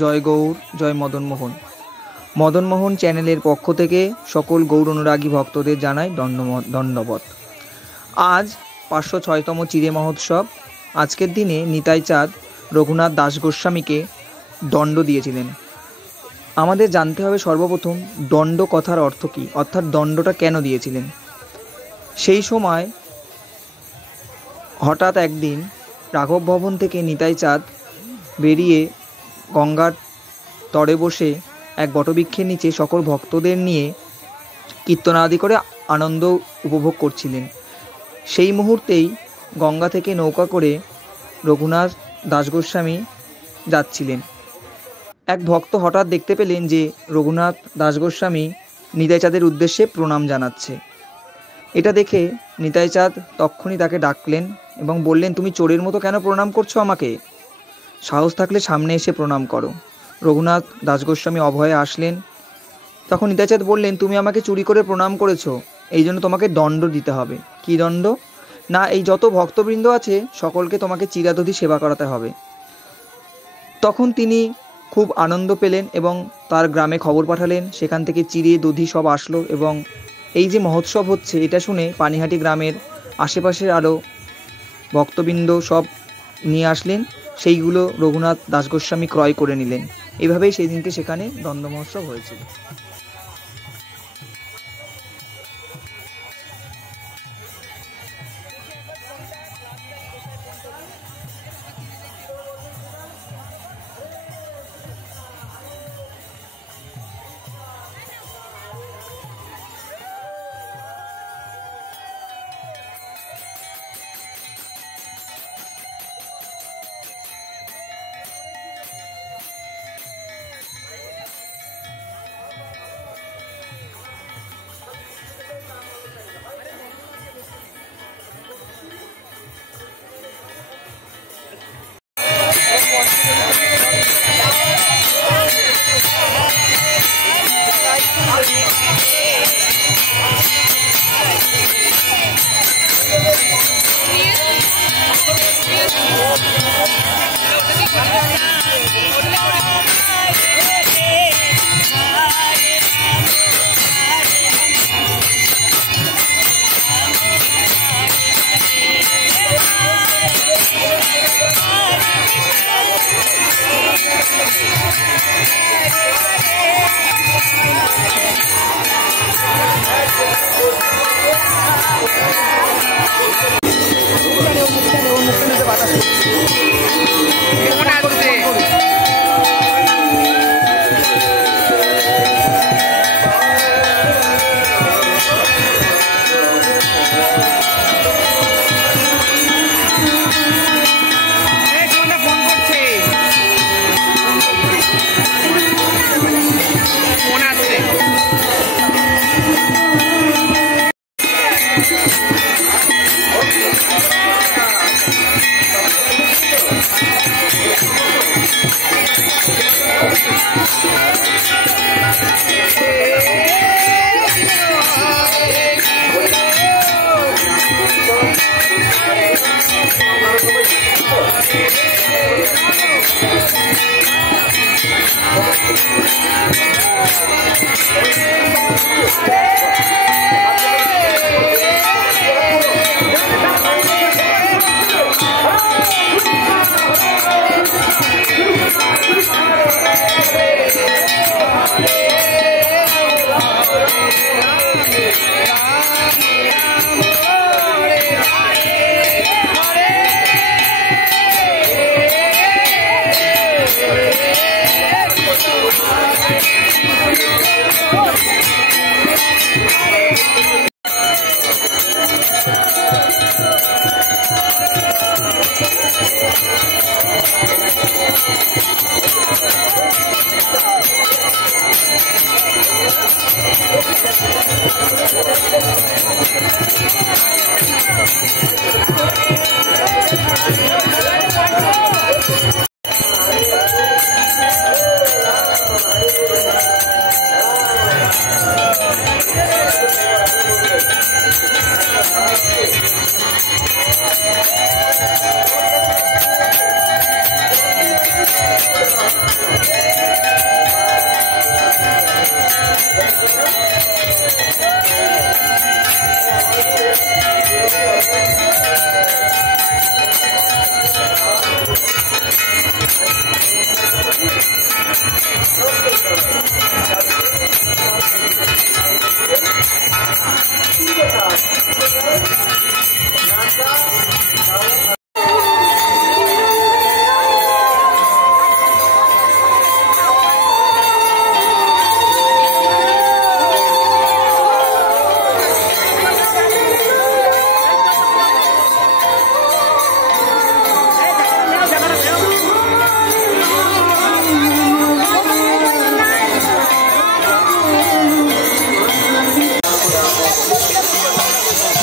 জয় গৌর, জয় মদনমোহন। মদনমোহন চ্যানেলের পক্ষ থেকে সকল গৌর অনুরাগী ভক্তদের জানাই দণ্ডবত। আজ 506তম চিরে মহোৎসব। আজকের দিনে নিতাই চাঁদ রঘুনাথ দাস গোস্বামীকে দণ্ড দিয়েছিলেন। আমাদের জানতে হবে সর্বপ্রথম দণ্ড কথার অর্থ কী, অর্থাৎ দণ্ডটা কেন দিয়েছিলেন। সেই সময় হঠাৎ একদিন রাঘব ভবন থেকে নিতাই চাঁদ বেরিয়ে গঙ্গার তরে বসে এক বটবৃক্ষের নিচে সকল ভক্তদের নিয়ে কীর্তনাদি করে আনন্দ উপভোগ করছিলেন। সেই মুহূর্তেই গঙ্গা থেকে নৌকা করে রঘুনাথ দাস গোস্বামী যাচ্ছিলেন। এক ভক্ত হঠাৎ দেখতে পেলেন যে রঘুনাথ দাস গোস্বামী নিতাই চাঁদের উদ্দেশ্যে প্রণাম জানাচ্ছে। এটা দেখে নিতাই চাঁদ তক্ষুনি তাকে ডাকলেন এবং বললেন, তুমি চোরের মতো কেন প্রণাম করছো আমাকে? সাহস থাকলে সামনে এসে প্রণাম করো। রঘুনাথ দাস গোস্বামী অভয়ে আসলেন। তখন নিতাই চাঁদ বললেন, তুমি আমাকে চুরি করে প্রণাম করেছো, এই জন্য তোমাকে দণ্ড দিতে হবে। কী দণ্ড? না, এই যত ভক্তবৃন্দ আছে সকলকে তোমাকে চিরাদধি সেবা করাতে হবে। তখন তিনি খুব আনন্দ পেলেন এবং তার গ্রামে খবর পাঠালেন। সেখান থেকে চিড়ে দধি সব আসলো এবং এই যে মহোৎসব হচ্ছে এটা শুনে পানিহাটি গ্রামের আশেপাশের আরও ভক্তবৃন্দ সব নিয়ে আসলেন। সেইগুলো রঘুনাথ দাস গোস্বামী ক্রয় করে নিলেন। এভাবেই সেই দিনকে সেখানে দণ্ড মহোৎসব হয়েছিল।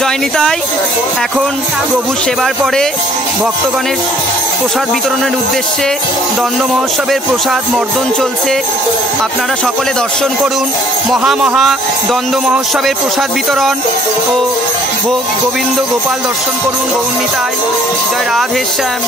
জয় নিতাই। এখন প্রভুর সেবার পরে ভক্তগণের প্রসাদ বিতরণের উদ্দেশ্যে দণ্ড মহোৎসবের প্রসাদ মর্দন চলছে। আপনারা সকলে দর্শন করুন। মহা দণ্ড মহোৎসবের প্রসাদ বিতরণ ও ভোগ গোবিন্দ গোপাল দর্শন করুন। গৌর নিতাই। জয় রাধে শ্যাম।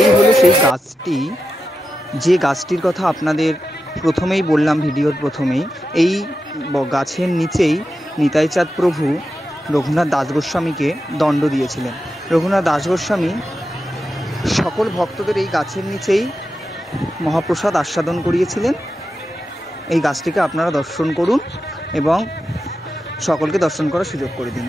এই হলো সেই গাছটি, যে গাছটির কথা আপনাদের প্রথমেই বললাম, ভিডিওর প্রথমেই। এই গাছের নিচেই নিতাইচাঁদ প্রভু রঘুনাথ দাস গোস্বামীকে দণ্ড দিয়েছিলেন। রঘুনাথ দাস গোস্বামী সকল ভক্তদের এই গাছের নিচেই মহাপ্রসাদ আস্বাদন করিয়েছিলেন। এই গাছটিকে আপনারা দর্শন করুন এবং সকলকে দর্শন করার সুযোগ করে দিন।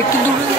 একটু দূরে